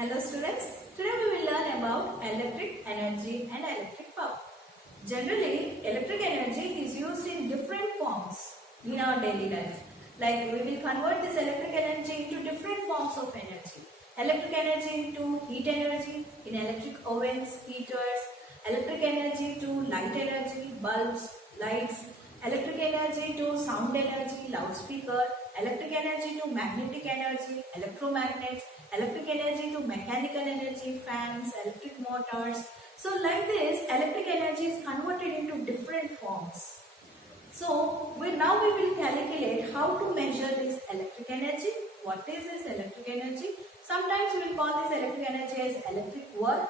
Hello students, today we will learn about electric energy and electric power. Generally, electric energy is used in different forms in our daily life. Like we will convert this electric energy into different forms of energy. Electric energy into heat energy in electric ovens, heaters, electric energy to light energy, bulbs, lights, electric energy to sound energy, loudspeaker, electric energy to magnetic energy, electromagnets, electric energy to mechanical energy, fans, electric motors. So like this, electric energy is converted into different forms. So now we will calculate how to measure this electric energy. What is this electric energy? Sometimes we will call this electric energy as electric work,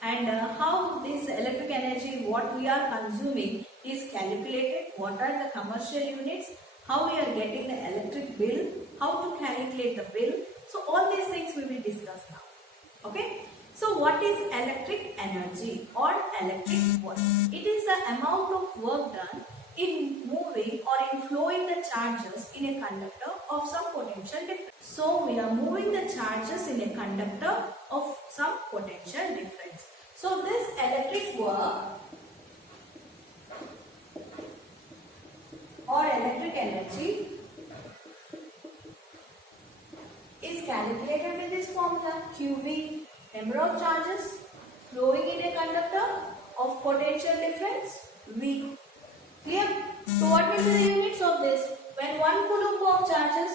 and how this electric energy, what we are consuming, is calculated, what are the commercial units, how we are getting the electric bill, how to calculate the bill. So all these things we will discuss now. Okay. So what is electric energy or electric work? It is the amount of work done in moving or in flowing the charges in a conductor of some potential difference. So we are moving the charges in a conductor of some potential difference. So this electric work or electric energy is calculated with this formula QV, number of charges flowing in a conductor of potential difference V. Clear? So what will be the units of this? When 1 coulomb of charges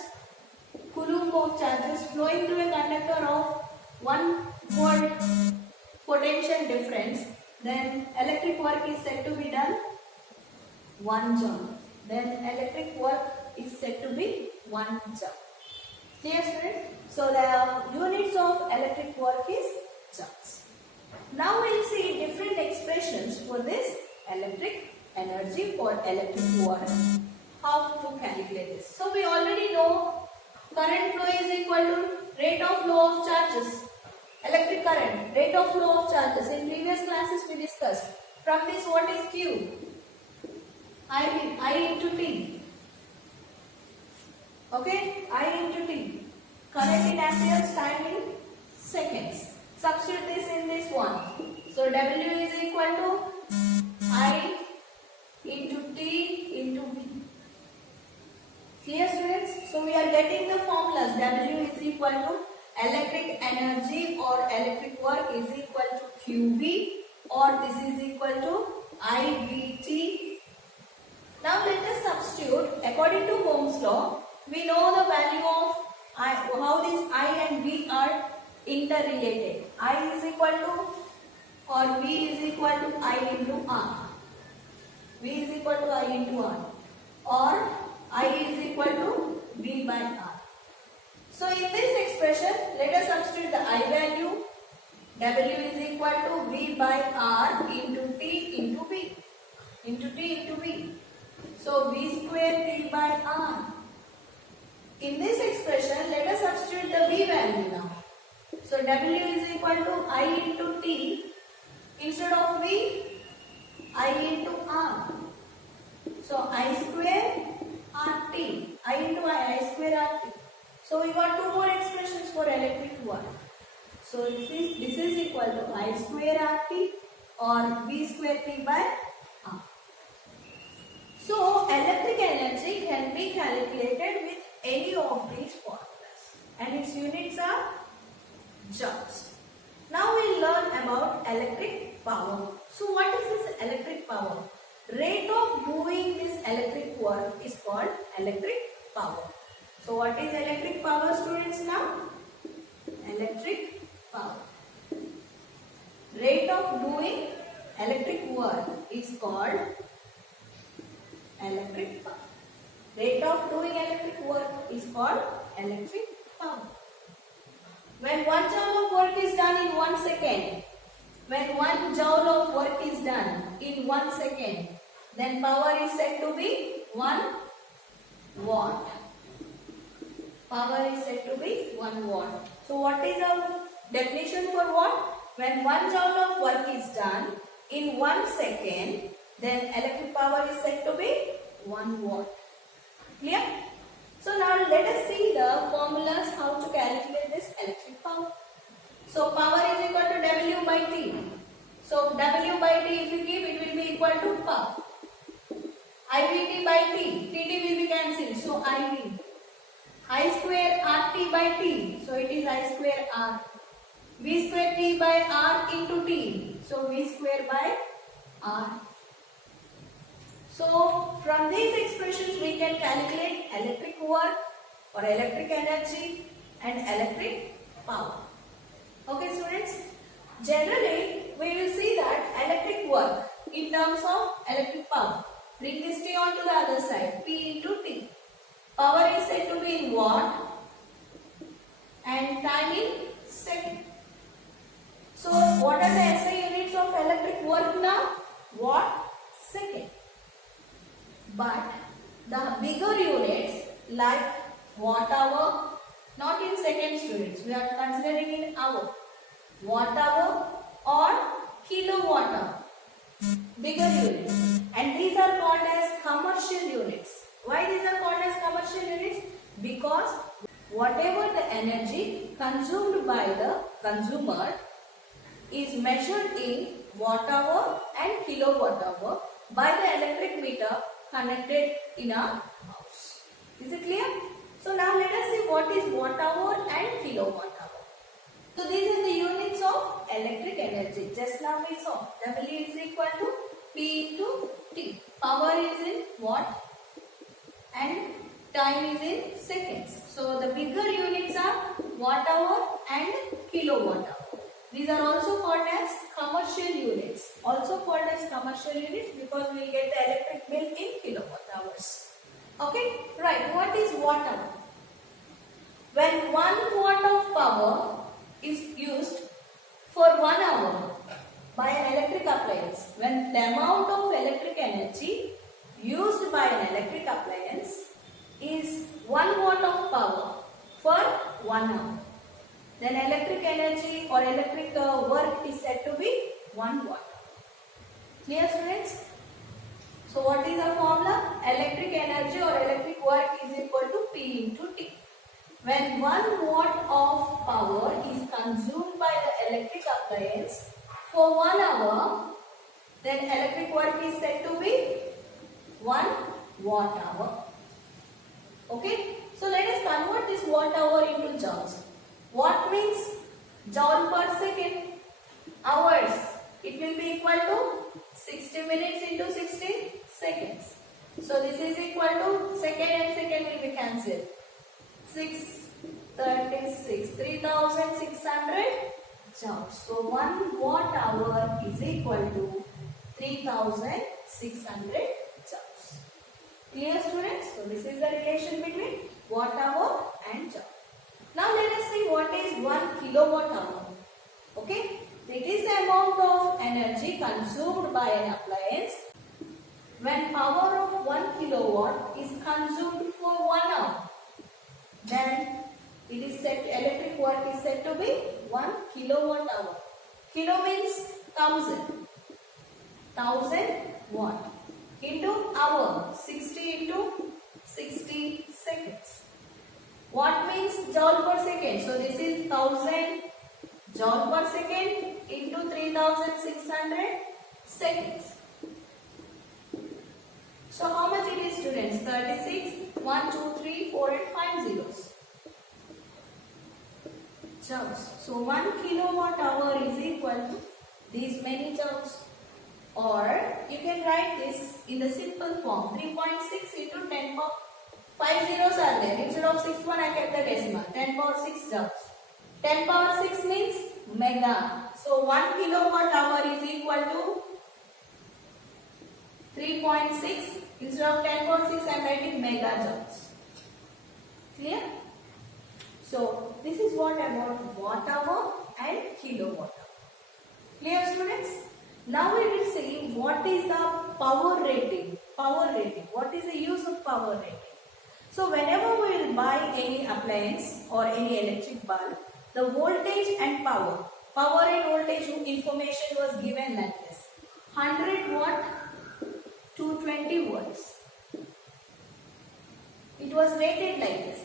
flowing through a conductor of 1 volt potential difference, then electric work is said to be done 1 joule. Then electric work is said to be 1 joule. Clear, student? So the units of electric work is joules. Now we will see different expressions for this electric energy or electric work. How to calculate this? So we already know current flow is equal to rate of flow of charges. Electric current, rate of flow of charges. In previous classes we discussed. From this, what is Q? I into T. Okay, I into T. Current in amperes, time in seconds. Substitute this in this one. So W is equal to I into T into V. Clear, students? So we are getting the formulas. W is equal to electric energy or electric work is equal to QV, or this is equal to IVT. Now let us substitute according to Ohm's law. We know the value of I, how these I and V are interrelated. I is equal to or V is equal to I into R. V is equal to I into R, or I is equal to V by R. So in this expression, let us substitute the I value. W is equal to V by R into T into V. Into T into V. So V square T by R. In this expression, let us substitute the V value now. So W is equal to I into T. Instead of V, I into R. So I square RT. I into I square RT. So we got two more expressions for electric work. So this is equal to I square RT or V square T by R. So electric energy can be calculated with any of these formulas, and its units are joules. Now we will learn about electric power. So what is this electric power? Rate of doing this electric work is called electric power. So what is electric power, students, now? Electric power. Rate of doing electric work is called electric power. Rate of doing electric work is called electric power. When 1 joule of work is done in 1 second, when 1 joule of work is done in 1 second, then power is said to be 1 watt. Power is said to be 1 watt. So what is our definition for watt? When 1 joule of work is done in 1 second, then electric power is said to be 1 watt. Clear? So now let us see the formulas how to calculate this electric power. So power is equal to W by T. So W by T if you keep, it will be equal to power. IVT by T. TT will be cancelled. So IV. I square RT by T. So it is I square R. V square T by R into T. So V square by R. So from these expressions we can calculate electric work or electric energy and electric power. Okay students, generally we will see that electric work in terms of electric power. Bring this T on to the other side, P into T. Power is said to be in watt and time in second. So what are the SI units of electric work now? Watt, second. But the bigger units like watt hour, not in second students, we are considering in hour, watt hour or kilowatt hour, bigger units, and these are called as commercial units. Why these are called as commercial units? Because whatever the energy consumed by the consumer is measured in watt hour and kilowatt hour by the electric meter connected in a house. Is it clear? So now let us see what is watt hour and kilowatt hour. So these are the units of electric energy. Just now we saw W is equal to P into T. Power is in watt and time is in seconds. So the bigger units are watt hour and kilowatt hour. These are also called as commercial units. Also called as commercial units because we will get the electric bill in kilowatt hours. Okay, right. What is watt hour? When 1 watt of power is used for 1 hour by an electric appliance, when the amount of electric energy used by an electric appliance is 1 watt of power for 1 hour, then electric energy or electric work is said to be 1 watt. Clear students? So what is the formula? Electric energy or electric work is equal to P into T. When 1 watt of power is consumed by the electric appliance for 1 hour, then electric work is said to be 1 watt hour. Okay? So let us convert this watt hour into joules. Watt means joule per second. Hours, it will be equal to 60 minutes into 60 seconds. So this is equal to second and second will be cancelled. 636, 3600 joules. So 1 watt hour is equal to 3600 joules. Clear students? So this is the relation between watt hour and joule. Now let us see what is 1 kilowatt hour. Okay? It is the amount of energy consumed by an appliance when power of 1 kilowatt is consumed for 1 hour. Then it is said, electric work is said to be 1 kilowatt hour. Kilo means 1000. 1000 watt into hour, 60 into 60 seconds. Watt means joule per second. So this is 1000 joule per second into 3600 seconds. So how much it is students? 36, 1, 2, 3, 4 and 5 zeros. Joules. So 1 kilowatt hour is equal to these many joules. Or you can write this in the simple form. 3.6 into 10 power. 5 zeros are there. Instead of 61 I kept the decimal. 10 power 6 joules. 10 power 6 means mega. So 1 kilowatt hour is equal to 3.6. Instead of 10 power 6 I am writing megajoules. Clear? So this is what about watt hour and kilowatt hour. Clear students? Now we will see what is the power rating. Power rating. What is the use of power rating? So whenever we will buy any appliance or any electric bulb, the voltage and power and voltage information was given like this. 100 watt to 20 volts. It was rated like this.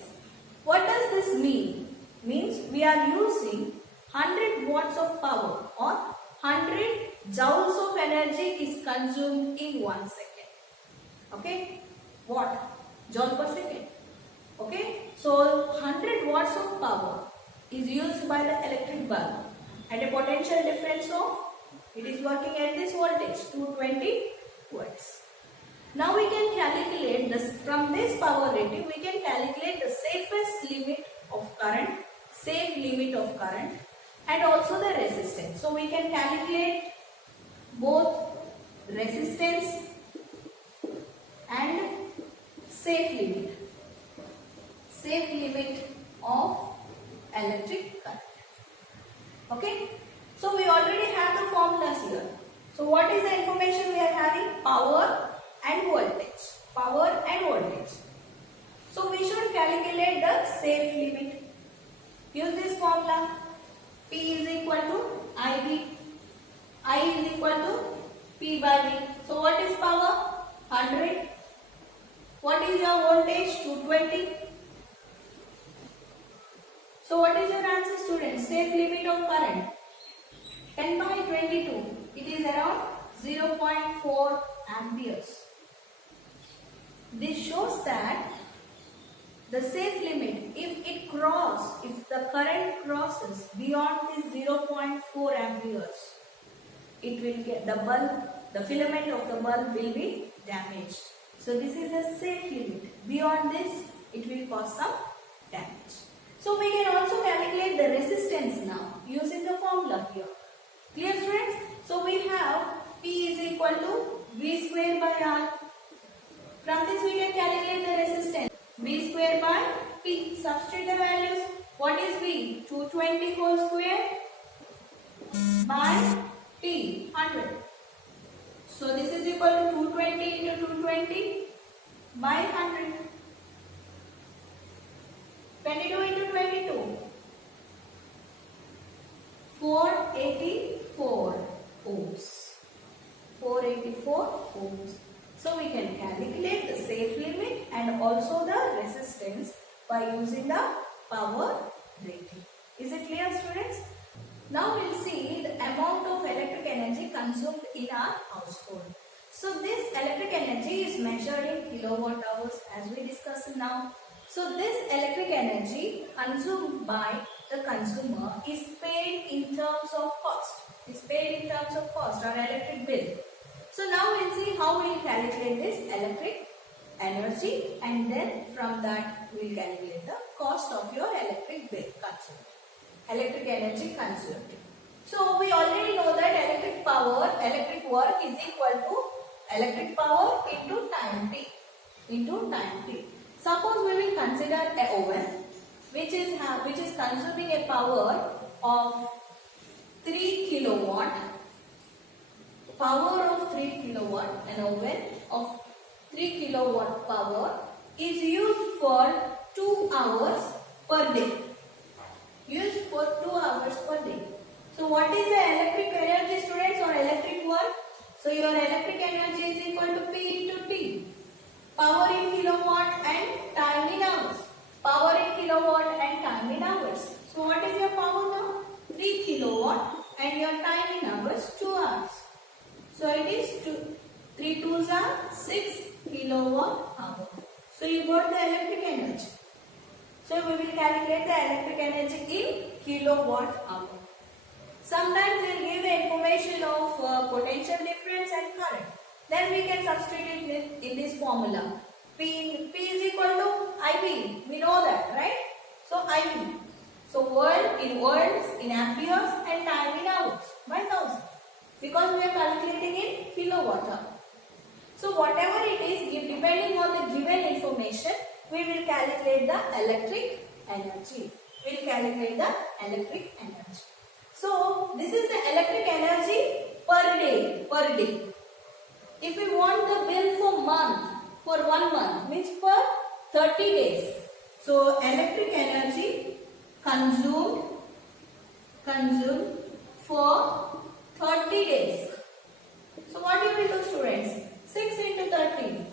What does this mean? Means we are using 100 energy is consumed in 1 second. Okay, watt, joule per second. Okay, so 100 watts of power is used by the electric bulb at a potential difference of, it is working at this voltage 220 volts. Now we can calculate this, from this power rating we can calculate the safest limit of current, safe limit of current, and also the resistance. So we can calculate both resistance and safe limit of electric current. Okay, so we already have the formulas here. So what is the information we are having? Power and voltage. So we should calculate the safe limit. Use this formula. P is equal to IV. I is equal to P by V. So what is power? 100. What is your voltage? 220. So what is your answer, students? Safe limit of current. 10 by 22. It is around 0.4 amperes. This shows that the safe limit, if the current crosses beyond this 0.4 amperes, it will get the filament of the bulb will be damaged. So this is the safe limit. Beyond this, it will cause some damage. So we can also calculate the resistance now using the formula here. Clear, students? So we have P is equal to V square by R. From this we can calculate the resistance. V square by P. Substitute the values. What is V? 220 whole square by P, 100. So this is equal to 220 into 220 by 100. 22 into 22. 484 ohms. 484 ohms. So we can calculate the safe limit and also the resistance by using the power rating. Is it clear, students? Now we'll see the amount of electric energy consumed in our household. So this electric energy is measured in kilowatt hours as we discussed now. So this electric energy consumed by the consumer is paid in terms of cost. Or electric bill. So now we'll see how we'll calculate this electric energy, and then from that we'll calculate the cost of your electric bill consumed. Electric energy consumed. So we already know that electric work is equal to electric power into time t. Suppose we will consider an oven which is consuming a power of 3 kilowatt. Power of 3 kilowatt, an oven of 3 kilowatt power is used for 2 hours per day. So what is the electric energy, students, or electric work? So your electric energy is equal to P into T. Power in kilowatt and time in hours. So what is your power now? 3 kilowatt and your time in hours 2 hours. So it is 3 2s are 6 kilowatt hour. So you got the electric energy. So we will calculate the electric energy in kilowatt hour. Sometimes we will give the information of potential difference and current. Then we can substitute it in this formula. P is equal to IV. We know that, right? So IV. So in volts, in amperes, and time in hours by 1000. Because we are calculating in kilowatt hour. So whatever it is, depending on the given information, we will calculate the electric energy. So this is the electric energy per day. If we want the bill for 1 month, means for 30 days. So electric energy consumed for 30 days. So what you will do, students? 6 into 30.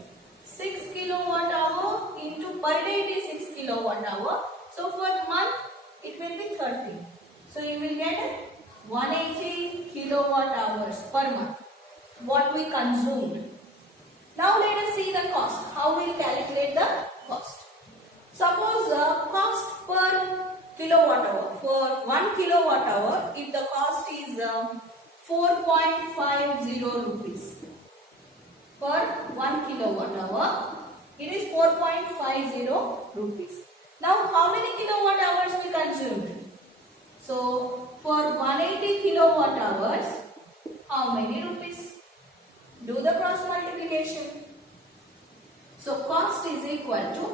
6 kilowatt hour into per day it is 6 kilowatt hour. So for the month it will be 30. So you will get 180 kilowatt hours per month. what we consumed. Now let us see the cost. How we will calculate the cost. Suppose the cost per kilowatt hour. For 1 kilowatt hour, if the cost is 4.50 rupees. For 1 kilowatt hour, it is 4.50 rupees. Now how many kilowatt hours we consumed? So for 180 kilowatt hours, how many rupees? Do the cross multiplication. So cost is equal to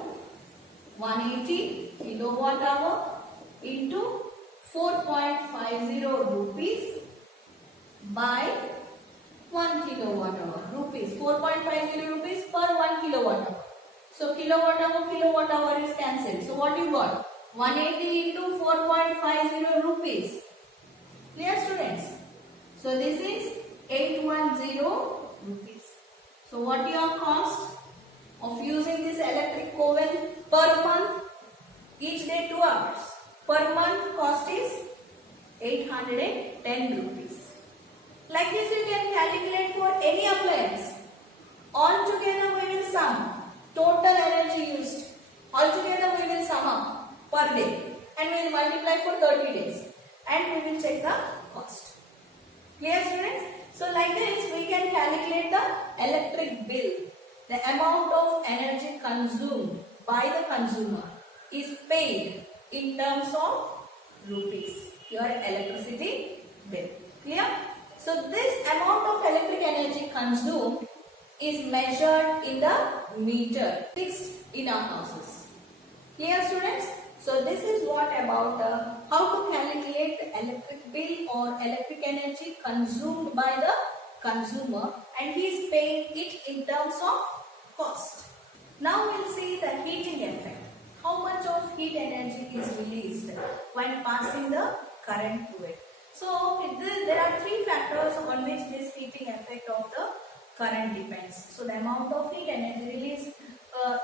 180 kilowatt hour into 4.50 rupees by 1 kilowatt hour. Rupees 4.50 rupees per 1 kilowatt hour. So kilowatt hour is cancelled. So what you got? 180 into 4.50 rupees. Clear, students? So this is 810 rupees. So what your cost of using this electric oven per month? Each day 2 hours. Per month cost is 810 rupees. Like this you can calculate for any appliance. All together we will sum total energy used. All together we will sum up per day and we will multiply for 30 days and we will check the cost. Clear, students? So like this we can calculate the electric bill. The amount of energy consumed by the consumer is paid in terms of rupees. Your electricity bill. Clear? So this amount of electric energy consumed is measured in the meter fixed in our houses. Clear, students? So this is what about how to calculate the electric bill or electric energy consumed by the consumer, and he is paying it in terms of cost. Now we'll see the heating effect. How much of heat energy is released when passing the current through it. So there are 3 factors on which this heating effect of the current depends. So the amount of heat energy released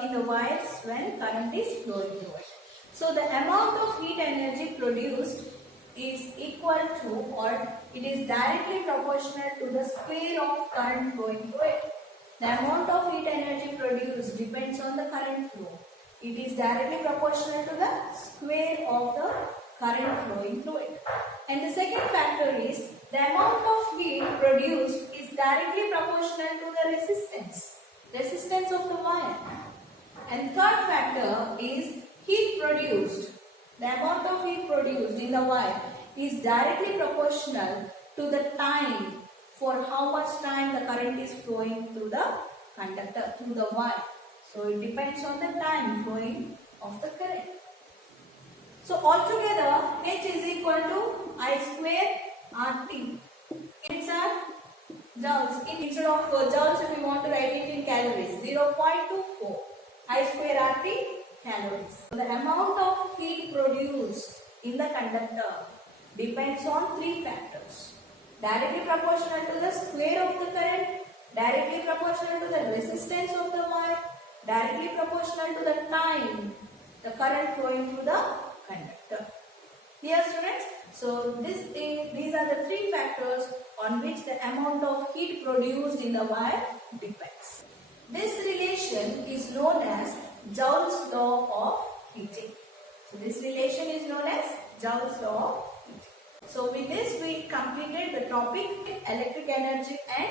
in the wires when current is flowing through it. So the amount of heat energy produced is equal to, or it is directly proportional to the square of current flowing through it. The amount of heat energy produced depends on the current flow. It is directly proportional to the square of the current flowing through it. And the second factor is the amount of heat produced is directly proportional to the resistance of the wire. And third factor is heat produced. The amount of heat produced in the wire is directly proportional to the time, for how much time the current is flowing through the conductor, through the wire. So it depends on the time flowing of the current. So altogether H is equal to I square RT. It's a joules. Instead of joules, if you want to write it in calories, 0.24 I square RT calories. So the amount of heat produced in the conductor depends on 3 factors. Directly proportional to the square of the current, directly proportional to the resistance of the wire, directly proportional to the time the current flowing through the conductor. Here, students, so these are the 3 factors on which the amount of heat produced in the wire depends. This relation is known as Joule's law of heating. So this relation is known as Joule's law of heating. So with this we completed the topic electric energy and